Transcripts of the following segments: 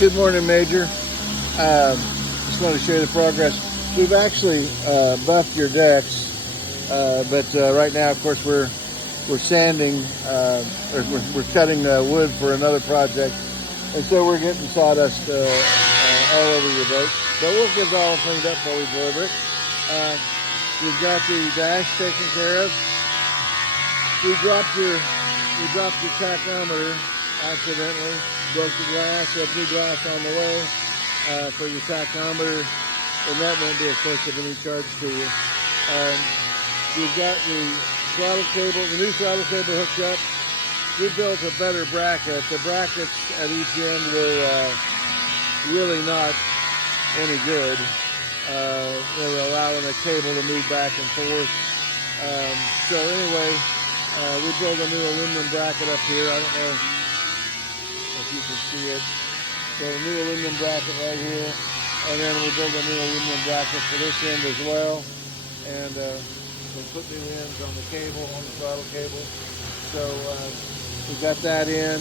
Good morning, Major. Just want to show you the progress. We've actually buffed your decks, but right now, of course, we're sanding, or we're cutting wood for another project, and so we're getting sawdust all over your boat. But we'll get it all cleaned up before we deliver it. We've got the dash taken care of. We dropped your tachometer accidentally, broke the glass. We have new glass on the way for your tachometer, and that won't be a source of any charge to you. We've got the throttle cable, the new throttle cable hooked up. We built a better bracket. The brackets at each end were really not any good. They were allowing the cable to move back and forth. So anyway, we built a new aluminum bracket up here. I don't know if you can see it. So a new aluminum bracket right here. And then we built a new aluminum bracket for this end as well. And we put new ends on the cable, on the throttle cable. So we got that in.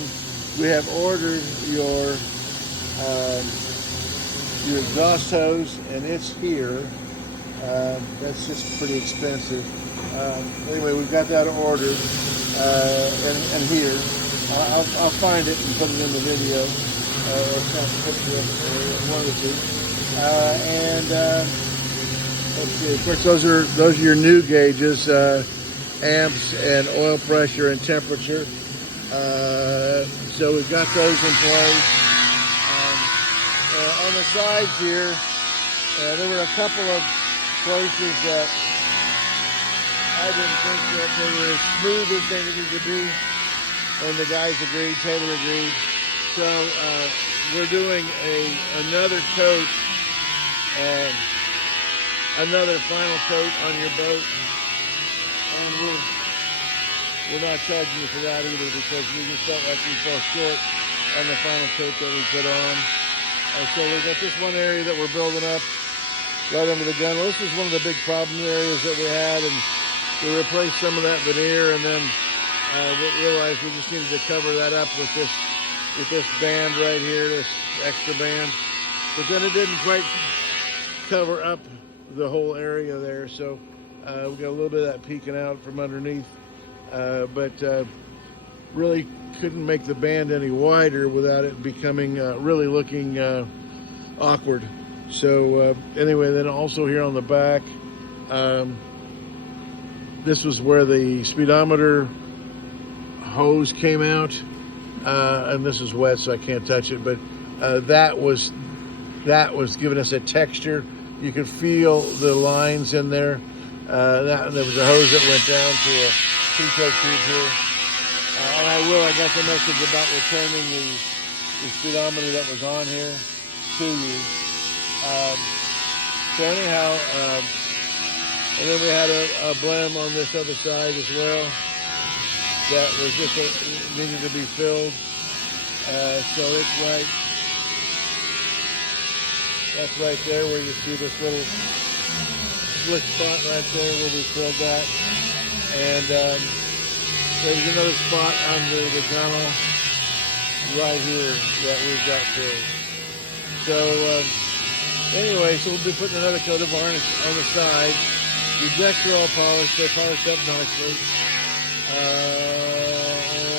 We have ordered your exhaust hose, and it's here. That's just pretty expensive. Anyway, we've got that ordered, and here. I'll find it and put it in the video, or snap a picture of it, one of the two. Let's see. Of course, those are your new gauges, amps and oil pressure and temperature. So we've got those in place. On the sides here, there were a couple of places that I didn't think that they were as smooth as they needed to be, and the guys agreed, Taylor agreed. So we're doing another coat, another final coat on your boat, and we're not charging you for that either, because we just felt like we fell short on the final coat that we put on. So we've got this one area that we're building up right under the gunnel. This is one of the big problem areas that we had, and we replaced some of that veneer, and then we realized we just needed to cover that up with this band right here, this extra band. But then it didn't quite cover up the whole area there, so we got a little bit of that peeking out from underneath. But really couldn't make the band any wider without it becoming really looking awkward. So anyway, then also here on the back, this was where the speedometer hose came out, and this is wet, so I can't touch it, but that was giving us a texture. You could feel the lines in there. There was a hose that went down to a Pico tube here. And I got the message about returning the speedometer that was on here to you. So anyhow, and then we had a blem on this other side as well that was just needed to be filled. So that's right there where you see this little slick spot right there where we filled that. And there's another spot under the gunnel right here that we've got filled. So anyway, so we'll be putting another coat of varnish on the side. The decks are all polished. They're polished up nicely.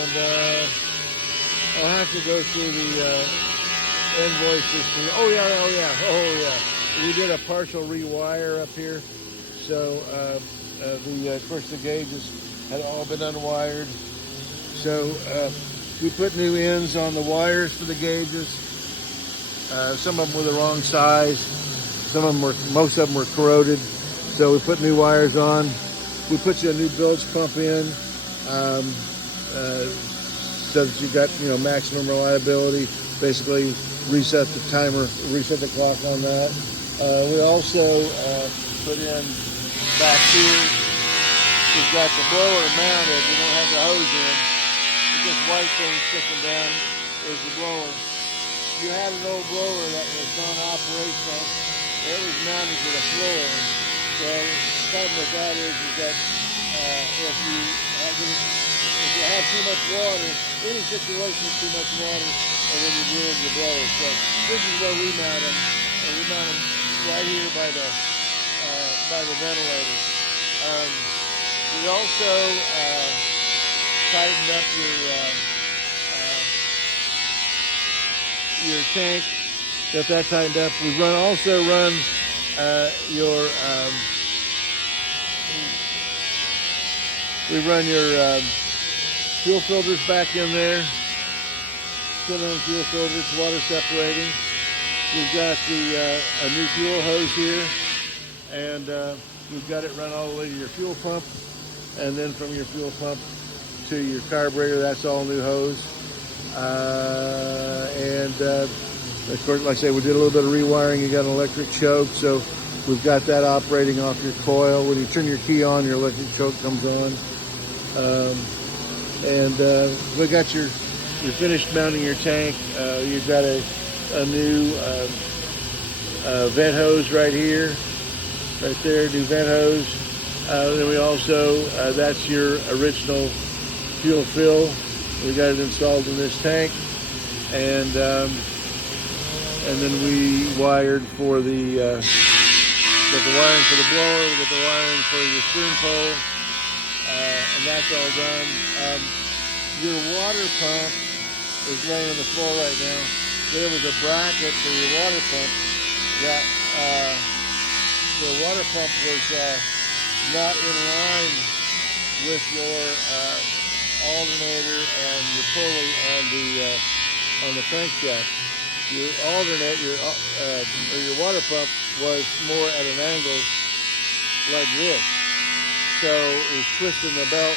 And I'll have to go through the invoices. Oh yeah. We did a partial rewire up here. So of course the gauges had all been unwired. So we put new ends on the wires for the gauges. Some of them were the wrong size. Most of them were corroded. So we put new wires on. We put you a new bilge pump in, so that you got maximum reliability. Basically, reset the timer, reset the clock on that. We also put in back here. We've got the blower mounted. We don't have the hose in. But this white thing sticking down is the blower. You had an old blower that was non-operational. It was mounted to the floor. So the problem with that is that if you have too much water, any situation with too much water, and then you ruin your blower. So this is where we mount them, and we mount them right here by the ventilator. We also tightened up your tank. Got that tightened up. We also run your fuel filters back in there. Put on fuel filters, water separating. We've got a new fuel hose here, and we've got it run all the way to your fuel pump, and then from your fuel pump to your carburetor, that's all new hose. Of course, like I say, we did a little bit of rewiring. You got an electric choke, so we've got that operating off your coil. When you turn your key on, your electric choke comes on. We got you're finished mounting your tank. You've got a new vent hose right here, right there, new vent hose. Then we also, that's your original fuel fill. We got it installed in this tank, and then we wired for the got the wiring for the blower, we got the wiring for your stern pole, and that's all done. Your water pump is laying on the floor right now. There was a bracket for your water pump that the water pump was not in line with your alternator and your pulley on the crankshaft. Your alternate, or your water pump was more at an angle like this. So it was twisting the belt,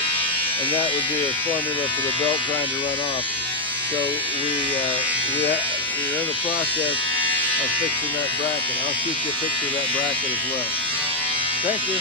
and that would be a formula for the belt trying to run off. So we're in the process of fixing that bracket. I'll shoot you a picture of that bracket as well. Thank you.